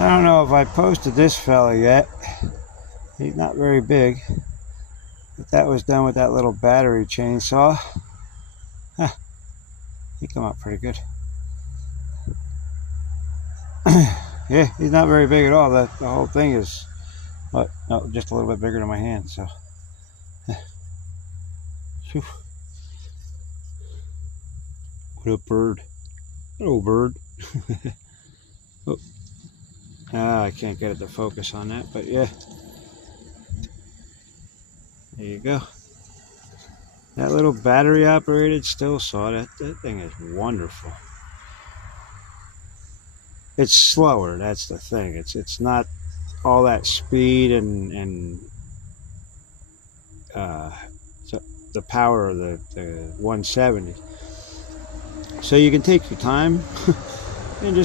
I don't know if I posted this fella yet. He's not very big, but that was done with that little battery chainsaw. Huh, he come out pretty good. Yeah, he's not very big at all. The whole thing is, no, just a little bit bigger than my hand. So, what up, bird? Hello, bird. Oh. I can't get it to focus on that, but yeah. There you go. That little battery operated still saw, that thing is wonderful. It's slower, that's the thing. It's not all that speed and so the power of the 170. So you can take your time and just